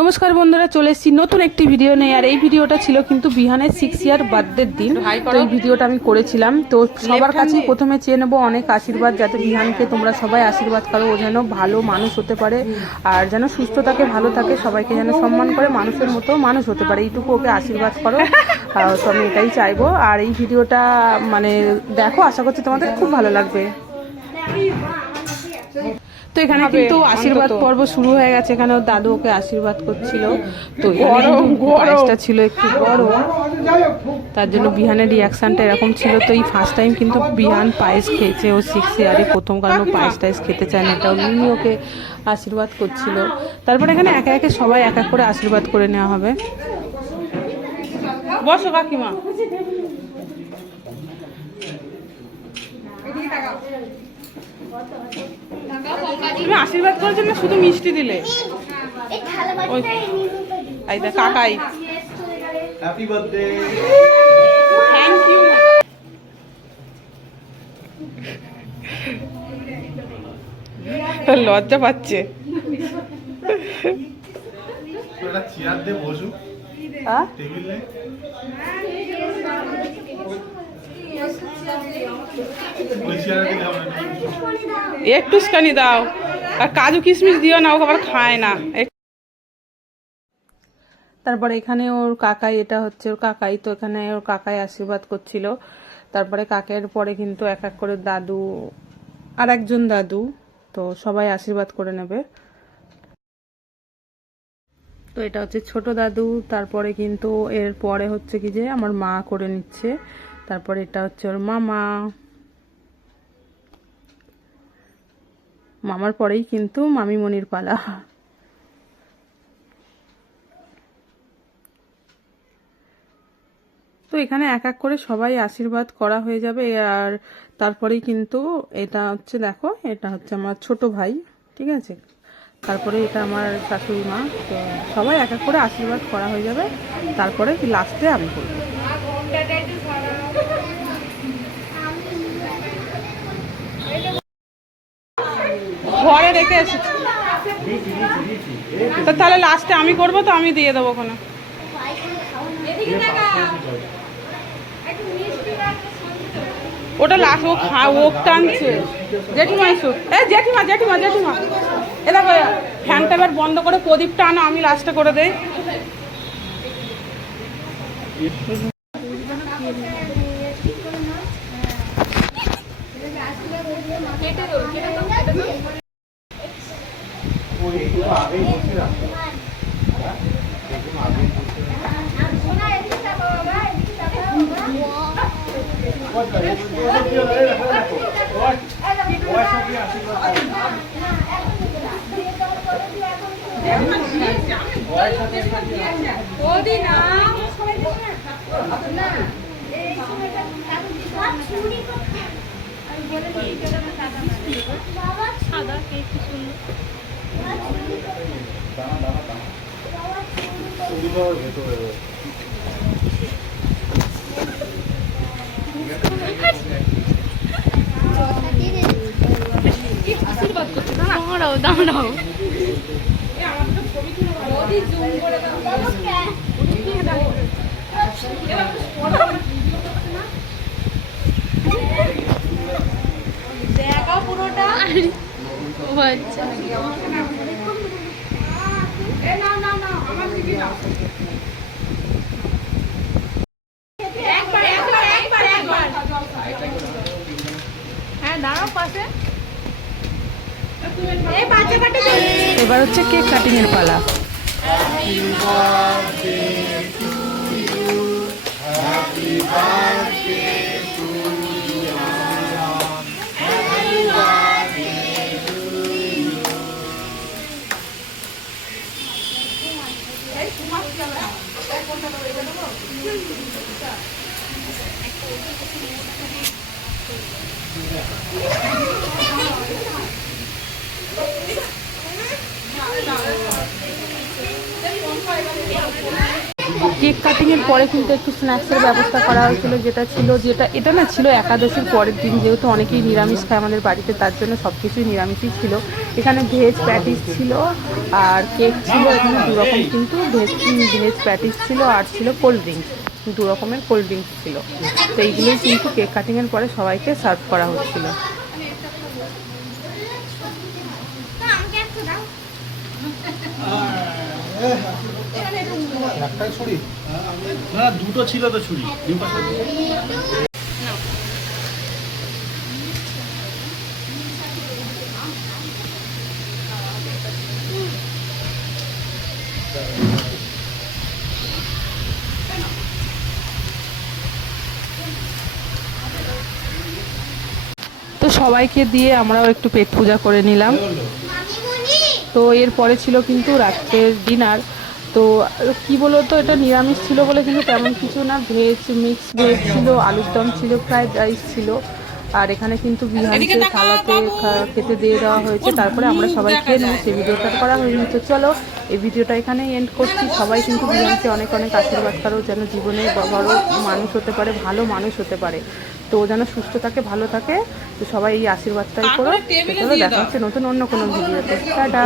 নমস্কার বন্ধুরা, চলে এসেছি নতুন একটি ভিডিও নিয়ে। আর এই ভিডিওটা ছিল কিন্তু বিহানের 6 ইয়ার বার্থডের দিন। তো এই ভিডিওটা আমি করেছিলাম। তো সবার কাছে প্রথমে চেয়ে নেবো অনেক আশীর্বাদ, যাতে বিহানকে তোমরা সবাই আশীর্বাদ করো, ও যেন ভালো মানুষ হতে পারে আর যেন সুস্থ থাকে, ভালো থাকে, সবাইকে যেন সম্মান করে, মানুষের মতো মানুষ হতে পারে, এইটুকু ওকে আশীর্বাদ করো। তো আমি এটাই চাইবো। আর এই ভিডিওটা মানে দেখো, আশা করছি তোমাদের খুব ভালো লাগবে। তো এখানে কিন্তু আশীর্বাদ পর্ব শুরু হয়ে গেছে। এখানে ওর দাদু ওকে আশীর্বাদ করছিল। তো পায়েসটা ছিল একটু বড়, তার জন্য বিহানের রিয়াকশনটা এরকম ছিল। তো এই ফার্স্ট টাইম কিন্তু বিহান পায়েস খেয়েছে ও 6 ইয়ারে প্রথম, কারণ ও পায়েস টায়েস খেতে চায় না। এটা মিনি ওকে আশীর্বাদ করছিল। তারপরে এখানে একে একে সবাই এক এক করে আশীর্বাদ করে নেওয়া হবে। বসো কাকিমা। তুমি আশীর্বাদ করার জন্য শুধু মিষ্টি দিলে। এই দেখ কাকাই, হ্যাপি বার্থডে, থ্যাংক ইউ। লজ্জা পাচ্ছে। চেয়ার দে বসু, টেবিলে একটুখানি দাও, আর কাজু কিশমিশ দিও না, ও আবার খায় না। তারপরে এখানে ওর কাকাই, এটা হচ্ছে ওর কাকাই। তো এখানে ওর কাকাই আশীর্বাদ করছিল। তারপরে কাকের পরে কিন্তু এক এক করে দাদু আর একজন দাদু, তো সবাই আশীর্বাদ করে নেবে। তো এটা হচ্ছে ছোট দাদু। তারপরে কিন্তু এর পরে হচ্ছে কি যে আমার মা করে নিচ্ছে। তারপরে এটা হচ্ছে ওর মামা, মামার পরেই কিন্তু মামিমণির পালা। তো এখানে এক এক করে সবাই আশীর্বাদ করা হয়ে যাবে। আর তারপরেই কিন্তু এটা হচ্ছে, দেখো এটা হচ্ছে আমার ছোট ভাই, ঠিক আছে। তারপরে এটা আমার শাশুড়ি মা। তো সবাই এক এক করে আশীর্বাদ করা হয়ে যাবে। তারপরে লাস্টে আমি করব। ঘরে রেখে এসেছি, তো তাহলে লাস্টে আমি করব, তো আমি দিয়ে দেবো ওখানে। ওটা লাস্ট ও টানছে। জেঠিমা এসো, এ জেঠিমা জেঠিমা জেঠিমা, এ দেখো ফ্যানটা এবার বন্ধ করে প্রদীপটা আনো, আমি লাস্টে করে দেই। দাঁড়াও দাঁড়াও, দেখা পুরোটা। আচ্ছা হ্যাঁ দাঁড়াও পাশে। এবার হচ্ছে কেক কাটিং এর পালা। কেক কাটিংয়ের পরে কিন্তু একটু স্ন্যাক্সের ব্যবস্থা করা হয়েছিল, এটা না ছিল একাদশীর পরের দিন, যেহেতু অনেকেই নিরামিষ খায় আমাদের বাড়িতে, তার জন্য সব কিছুই নিরামিষই ছিল। এখানে ভেজ প্যাটিস ছিল আর কেক ছিল, এখানে দু রকম কিন্তু ভেজ প্যাটিস ছিল আর ছিল কোল্ড ড্রিঙ্কস, দু রকমের কোল্ড ড্রিঙ্কস ছিল। তো এইগুলোই কিন্তু কেক কাটিংয়ের পরে সবাইকে সার্ভ করা হচ্ছিল। দুটো ছিল তো ছুরি। তো সবাইকে দিয়ে আমরাও একটু পেট পূজা করে নিলাম। তো এরপরে ছিল কিন্তু রাত্রের ডিনার। তো কি বলো তো, এটা নিরামিষ ছিল বলে কিন্তু তেমন কিছু না, মিক্স ভেজ ছিল, আলুর দম ছিল, ফ্রাইড রাইস ছিল, আর এখানে কিন্তু বিহানকে থালাতে খেতে দিয়ে দেওয়া হয়েছে। তারপরে আমরা সবাই খেয়ে নেবো, সেই ভিডিওটা করা হয়নি। তো চলো এই ভিডিওটা এখানেই এন্ড করছি। সবাই কিন্তু বিহানকে অনেক অনেক আশীর্বাদ করো, যেন জীবনে বড় মানুষ হতে পারে, ভালো মানুষ হতে পারে, তো যেন সুস্থ থাকে, ভালো থাকে। তো সবাই এই আশীর্বাদটাই করো। চলো দেখা হচ্ছে নতুন অন্য কোনো ভিডিওতে। টাটা।